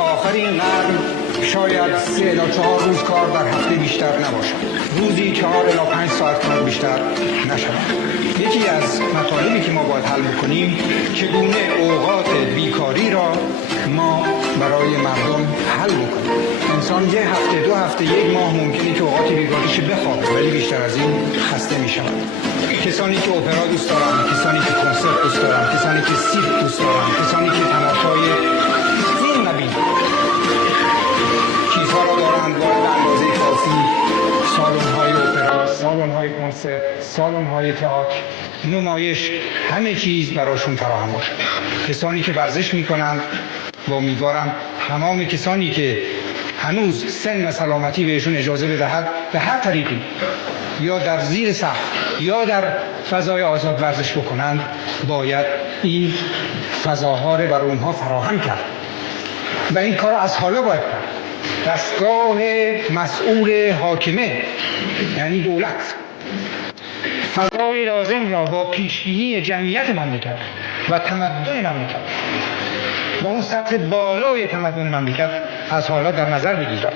تا آخر این قرن شاید 3 الی 4 روز کار در هفته بیشتر نباشد. روزی 4 الی 5 ساعت کار بیشتر نشود. یکی از مطالبی که ما باید حل بکنیم چگونه اوقات بیکاری را ما برای مردم حل بکنیم. انسان یه هفته، 2 هفته، 1 ماه ممکنه که اوقات بیکاریش بخوابه، ولی بیشتر از این خسته میشود. کسانی که اپرا دوست دارن، کسانی که کنسرت دوست دارن، کسانی که سیرک دوست دارن، کسانی که تماشای این قبیل چیزها را دارند، باید به اندازه کافی سالن‌های اپرا، سالن‌های کنسرت، سالن‌های تئاتر، نمایش، همه چیز براشون فراهم باشد. کسانی که ورزش میکنند و امیدوارم تمام کسانی که هنوز سن و سلامتی بهشون اجازه بدهد به هر طریقی یا در زیر سقف یا در فضای آزاد ورزش بکنند، باید این فضاها رو برای اونها فراهم کرد و این کار از حالا باید کرد. دستگاه مسئول حاکمه یعنی دولت فضای لازم را با پیشبینی جمعیت مملکت و تمدن مملکت و اون سطح بالای تمدن مملکت از حالا در نظر بگیرد.